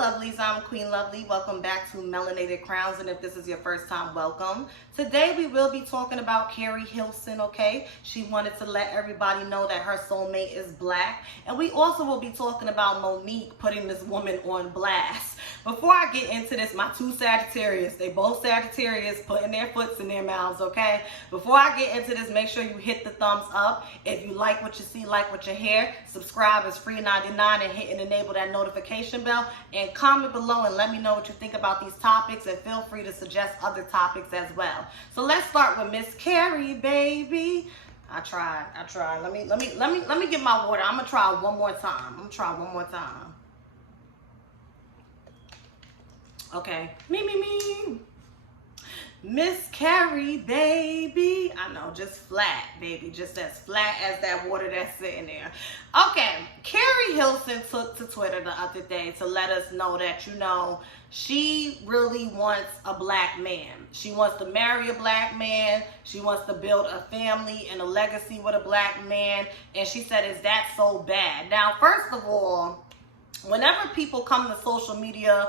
Lovelies, I'm Queen Lovelee. Welcome back to Melanated Crowns, and if this is your first time, welcome. Today we will be talking about Keri Hilson, okay? She wanted to let everybody know that her soulmate is black, and we also will be talking about Monique putting this woman on blast. Before I get into this, my two Sagittarius, they both Sagittarius, putting their foots in their mouths, okay? Before I get into this, make sure you hit the thumbs up. If you like what you see, like what you hear, subscribe is free 99 and hit and enable that notification bell. And comment below and let me know what you think about these topics, and feel free to suggest other topics as well. So let's start with Miss Keri, baby. I tried. Let me get my water. I'm gonna try one more time. Okay. Me. Miss Keri, baby. I know, just flat, baby. Just as flat as that water that's sitting there. Okay, Keri Hilson took to Twitter the other day to let us know that, you know, she really wants a black man. She wants to marry a black man. She wants to build a family and a legacy with a black man. And she said, is that so bad? Now, first of all, whenever people come to social media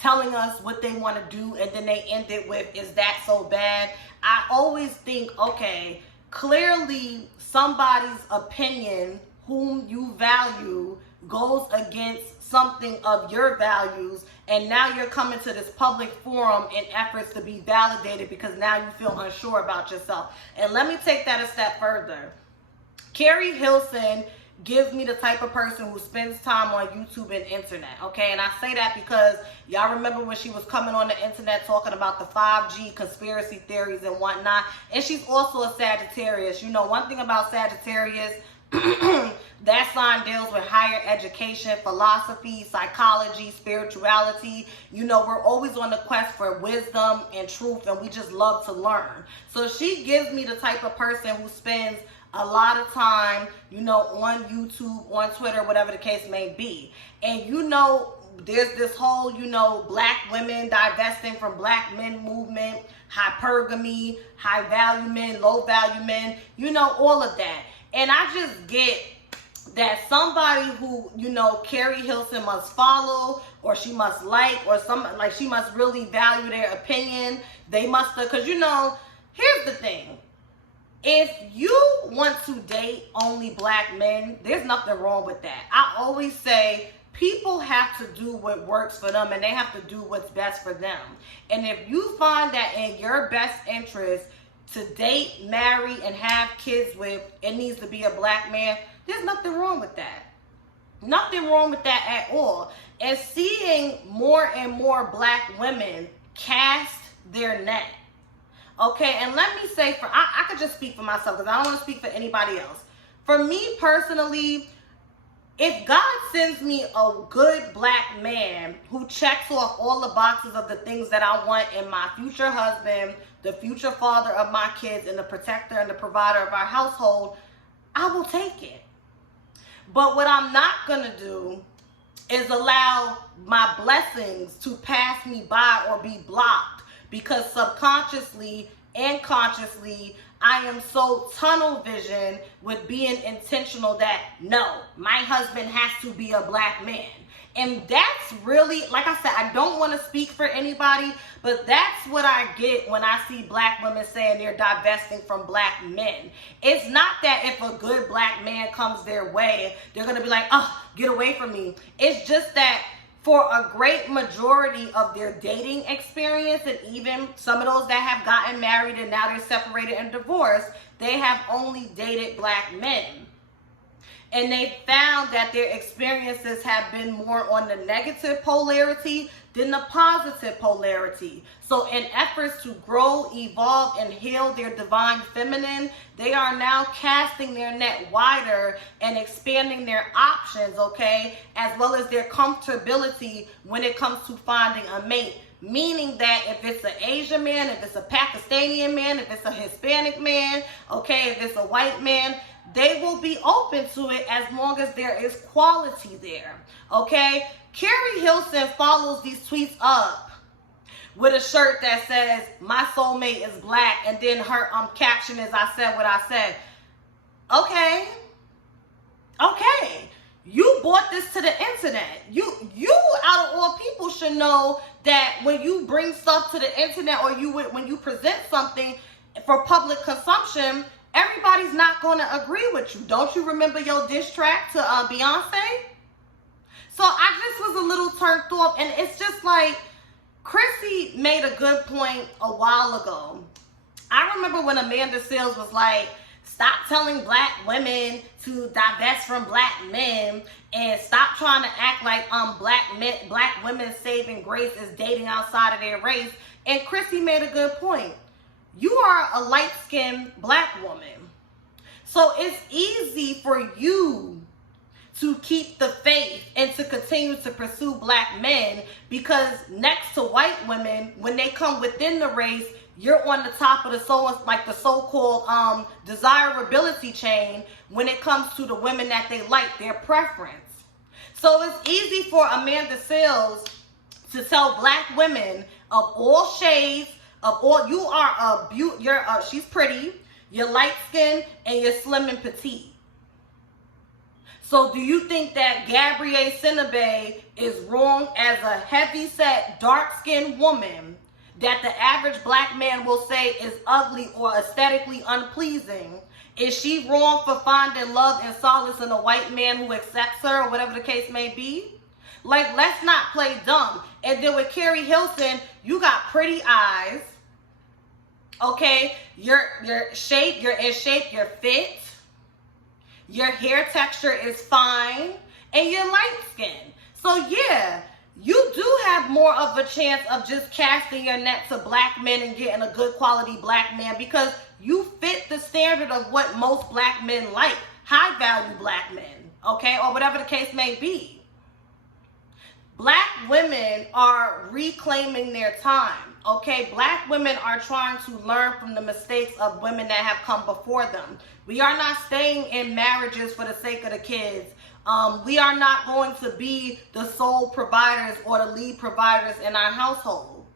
telling us what they want to do and then they end it with, is that so bad? I always think, okay, clearly somebody's opinion whom you value goes against something of your values, and now you're coming to this public forum in efforts to be validated because now you feel unsure about yourself. And let me take that a step further. Keri Hilson gives me the type of person who spends time on YouTube and internet, okay? And I say that because y'all remember when she was coming on the internet talking about the 5G conspiracy theories and whatnot, and she's also a Sagittarius. You know, one thing about Sagittarius, that sign deals with higher education, philosophy, psychology, spirituality. You know, we're always on the quest for wisdom and truth, and we just love to learn. So she gives me the type of person who spends a lot of time, you know, on YouTube, on Twitter, whatever the case may be. And you know, there's this whole, you know, black women divesting from black men movement, hypergamy, high value men, low value men, you know, all of that. And I just get that somebody who, you know, Keri Hilson must follow, or she must like, or something like, she must really value their opinion. They must have, because, you know, here's the thing. If you want to date only black men, there's nothing wrong with that. I always say people have to do what works for them, and they have to do what's best for them. And if you find that in your best interest to date, marry, and have kids with, it needs to be a black man, there's nothing wrong with that. Nothing wrong with that at all. And seeing more and more black women cast their net. Okay, and let me say, I could just speak for myself because I don't want to speak for anybody else. For me personally, if God sends me a good black man who checks off all the boxes of the things that I want in my future husband, the future father of my kids, and the protector and the provider of our household, I will take it. But what I'm not going to do is allow my blessings to pass me by or be blocked, because subconsciously and consciously I am so tunnel vision with being intentional that no, my husband has to be a black man. And that's really, like I said, I don't want to speak for anybody, but that's what I get when I see black women saying they're divesting from black men. It's not that if a good black man comes their way, they're going to be like, oh, get away from me. It's just that for a great majority of their dating experience, and even some of those that have gotten married and now they're separated and divorced, they have only dated black men. And they found that their experiences have been more on the negative polarity than the positive polarity. So in efforts to grow, evolve, and heal their divine feminine, they are now casting their net wider and expanding their options, okay, as well as their comfortability when it comes to finding a mate. Meaning that if it's an Asian man, if it's a Pakistani man, if it's a Hispanic man, okay, if it's a white man, they will be open to it as long as there is quality there, okay? Keri Hilson follows these tweets up with a shirt that says, my soulmate is black, and then her caption is, I said what I said. Okay. You brought this to the internet. You out of all people should know that when you bring stuff to the internet, or when you present something for public consumption, everybody's not going to agree with you. Don't you remember your diss track to Beyonce? So I just was a little turned off, and it's just like, Chrissy made a good point a while ago. I remember when Amanda Seales was like, stop telling black women to divest from black men, and stop trying to act like black women's saving grace is dating outside of their race. And Chrissy made a good point. You are a light-skinned black woman. So it's easy for you to keep the faith and to continue to pursue black men, because next to white women, when they come within the race, you're on the top of the so-called desirability chain when it comes to the women that they like, their preference. So it's easy for Amanda Seales to tell black women of all shades, you are a beaut, she's pretty, you're light skinned, and you're slim and petite. So do you think that Gabrielle Sidibe is wrong as a heavy-set, dark-skinned woman that the average black man will say is ugly or aesthetically unpleasing? Is she wrong for finding love and solace in a white man who accepts her, or whatever the case may be? Like, let's not play dumb. And then with Keri Hilson, you got pretty eyes. Okay, you're in shape, you're fit. Your hair texture is fine, and you're light skinned. So yeah, you do have more of a chance of just casting your net to black men and getting a good quality black man, because you fit the standard of what most black men like, high value black men, okay, or whatever the case may be. Black women are reclaiming their time, okay? Black women are trying to learn from the mistakes of women that have come before them. We are not staying in marriages for the sake of the kids. We are not going to be the sole providers or the lead providers in our household,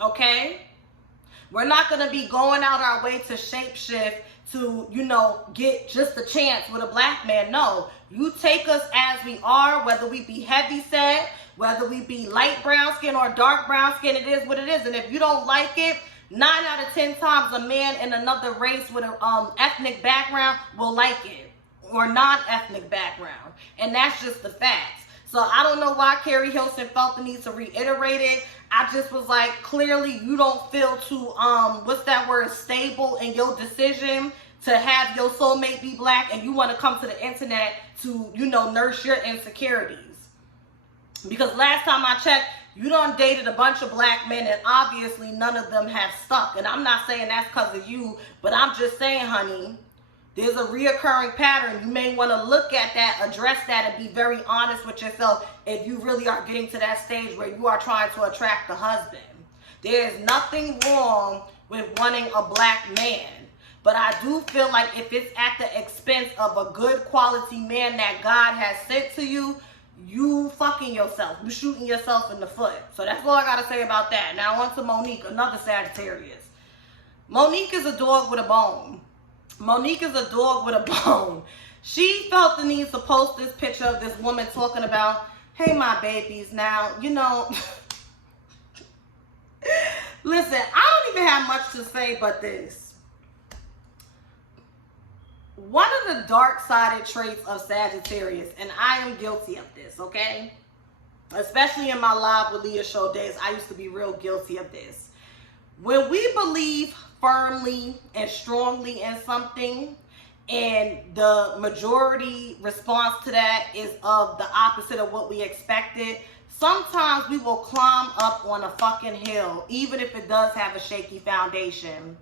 okay? We're not going to be going out our way to shapeshift to, get just a chance with a black man. No, you take us as we are, whether we be heavy set, whether we be light brown skin or dark brown skin, it is what it is. And if you don't like it, 9 out of 10 times a man in another race with an ethnic background will like it, or non-ethnic background. And that's just the facts. So I don't know why Keri Hilson felt the need to reiterate it. I just was like, clearly you don't feel too, stable in your decision to have your soulmate be black, and you want to come to the internet to, nurse your insecurities. Because last time I checked, you done dated a bunch of black men, and obviously none of them have stuck. And I'm not saying that's because of you, but I'm just saying, honey, there's a reoccurring pattern. You may want to look at that, address that, and be very honest with yourself if you really are getting to that stage where you are trying to attract a husband. There's nothing wrong with wanting a black man. But I do feel like if it's at the expense of a good quality man that God has sent to you, you fucking yourself. You shooting yourself in the foot. So that's all I got to say about that. Now on to Monique, another Sagittarius. Monique is a dog with a bone. Monique is a dog with a bone. She felt the need to post this picture of this woman talking about, hey, my babies. Now, listen, I don't even have much to say but this. One of the dark-sided traits of Sagittarius, and I am guilty of this, okay? Especially in my Live with Leah show days, I used to be real guilty of this. When we believe firmly and strongly in something, and the majority response to that is of the opposite of what we expected, sometimes we will climb up on a fucking hill, even if it does have a shaky foundation.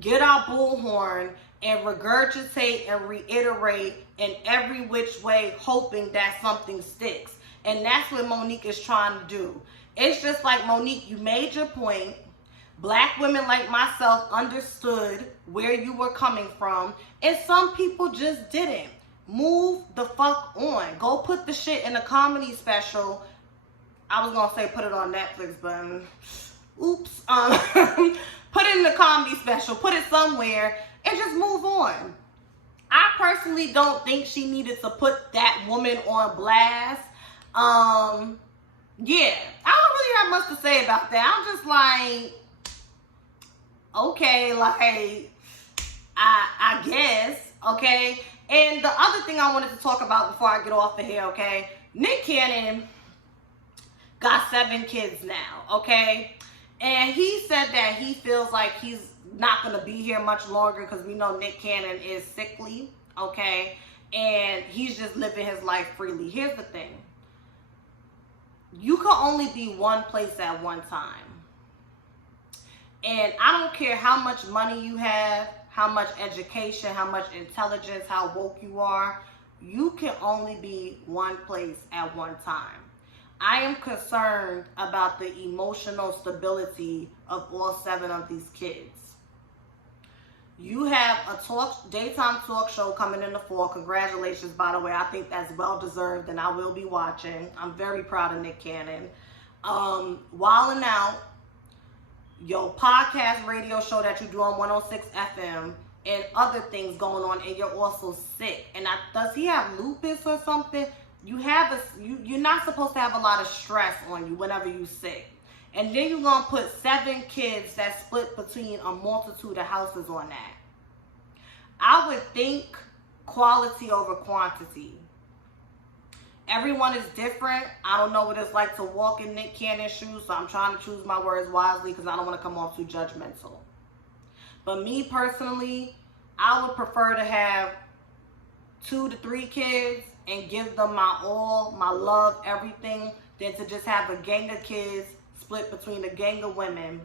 Get our bullhorn and regurgitate and reiterate in every which way, hoping that something sticks. And that's what Monique is trying to do. It's just like, Monique, you made your point. Black women like myself understood where you were coming from, and some people just didn't. Move the fuck on. Go put the shit in a comedy special. I was gonna say put it on Netflix, but oops. Put it in the comedy special. Put it somewhere and just move on. I personally don't think she needed to put that woman on blast. Yeah, I don't really have much to say about that. I'm just like, okay, like, I guess, okay? And the other thing I wanted to talk about before I get off of here, okay? Nick Cannon got 7 kids now, okay? And he said that he feels like he's not going to be here much longer because we know Nick Cannon is sickly, okay? And he's just living his life freely. Here's the thing. You can only be one place at one time. And I don't care how much money you have, how much education, how much intelligence, how woke you are. You can only be one place at one time. I am concerned about the emotional stability of all 7 of these kids. You have a daytime talk show coming in the fall. Congratulations, by the way. I think that's well-deserved, and I will be watching. I'm very proud of Nick Cannon. Wildin' Out, your podcast radio show that you do on 106 FM, and other things going on, and you're also sick. And does he have lupus or something? You're not supposed to have a lot of stress on you whenever you're sick. And then you're going to put 7 kids that split between a multitude of houses on that. I would think quality over quantity. Everyone is different. I don't know what it's like to walk in Nick Cannon's shoes, so I'm trying to choose my words wisely because I don't want to come off too judgmental. But me personally, I would prefer to have 2 to 3 kids and give them my all, my love, everything, than to just have a gang of kids split between a gang of women.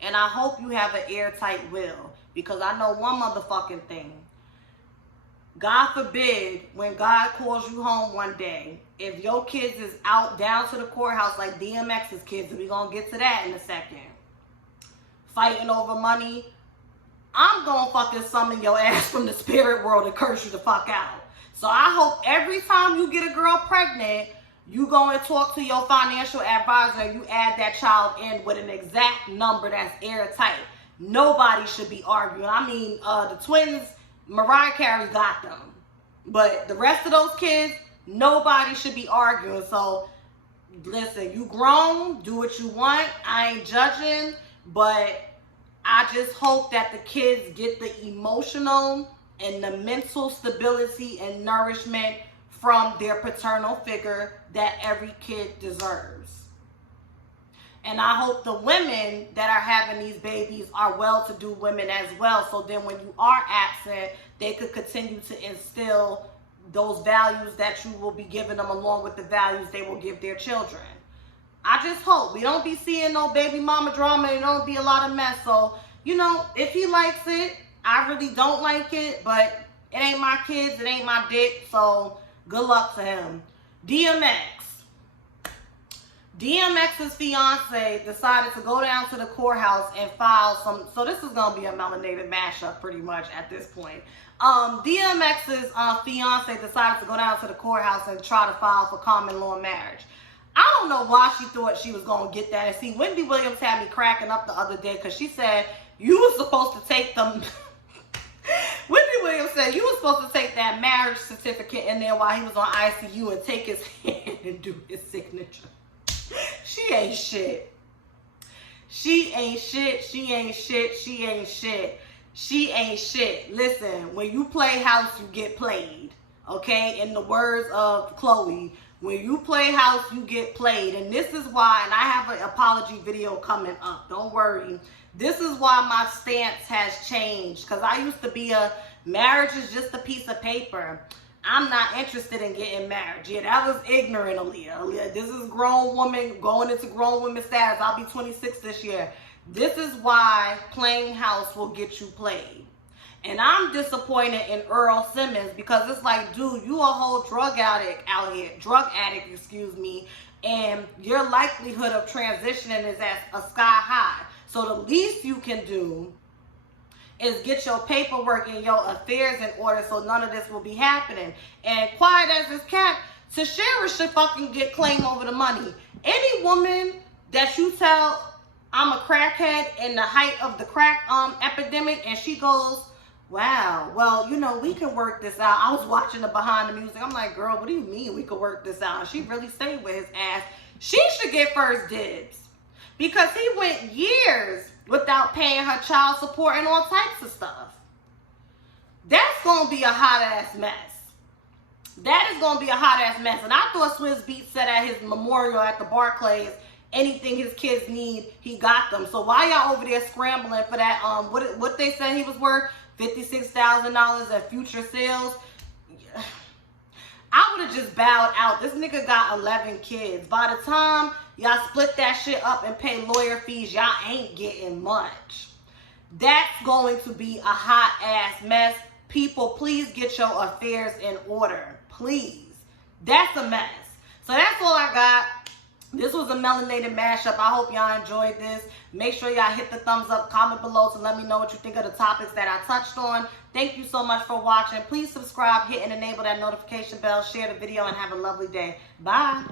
And I hope you have an airtight will, because I know one motherfucking thing. God forbid, when God calls you home one day, if your kids is out down to the courthouse like DMX's kids, and we're going to get to that in a second, fighting over money, I'm going to fucking summon your ass from the spirit world and curse you the fuck out. So I hope every time you get a girl pregnant, you go and talk to your financial advisor and you add that child in with an exact number that's airtight. Nobody should be arguing. I mean, the twins, Mariah Carey got them. But the rest of those kids, nobody should be arguing. So, listen, you grown, do what you want. I ain't judging, but I just hope that the kids get the emotional and the mental stability and nourishment from their paternal figure that every kid deserves. And I hope the women that are having these babies are well-to-do women as well, so then when you are absent, they could continue to instill those values that you will be giving them along with the values they will give their children. I just hope we don't be seeing no baby mama drama and don't be a lot of mess. So, you know, if he likes it, I really don't like it, but it ain't my kids, it ain't my dick, so good luck to him. DMX's fiance decided to go down to the courthouse and file some, so this is going to be a melanated mashup pretty much at this point. DMX's fiance decided to go down to the courthouse and try to file for common law marriage. I don't know why she thought she was going to get that. And see, Wendy Williams had me cracking up the other day because she said, you were supposed to take them... Wendy Williams said you were supposed to take that marriage certificate in there while he was on ICU and take his hand and do his signature. She ain't shit. She ain't shit. She ain't shit. She ain't shit. She ain't shit. Listen, when you play house, you get played. Okay? In the words of Chloe, when you play house, you get played. And this is why, and I have an apology video coming up. Don't worry. This is why my stance has changed. Because I used to be marriage is just a piece of paper. I'm not interested in getting married. Yeah, that was ignorant, Aaliyah. This is grown woman going into grown woman status. I'll be 26 this year. This is why playing house will get you played. And I'm disappointed in Earl Simmons because it's like, dude, you a whole drug addict out here. Drug addict, excuse me. And your likelihood of transitioning is at a sky high. So the least you can do is get your paperwork and your affairs in order so none of this will be happening. And quiet as this cat, Tashira should fucking get claim over the money. Any woman that you tell I'm a crackhead in the height of the crack epidemic and she goes, Wow. Well, you know, we can work this out. I was watching the behind the music. I'm like, girl, what do you mean we could work this out? And she really stayed with his ass. She should get first dibs. Because he went years without paying her child support and all types of stuff. That's going to be a hot ass mess. That is going to be a hot ass mess. And I thought Swizz Beatz said at his memorial at the Barclays, anything his kids need, he got them. So why y'all over there scrambling for that? What they said he was worth? $56,000 at future sales. I would have just bowed out. This nigga got 11 kids. By the time y'all split that shit up and pay lawyer fees, y'all ain't getting much. That's going to be a hot ass mess. People, please get your affairs in order. Please. That's a mess. So that's all I got. This was a melanated mashup. I hope y'all enjoyed this. Make sure y'all hit the thumbs up, comment below to let me know what you think of the topics that I touched on. Thank you so much for watching. Please subscribe, hit and enable that notification bell, share the video, and have a lovely day. Bye.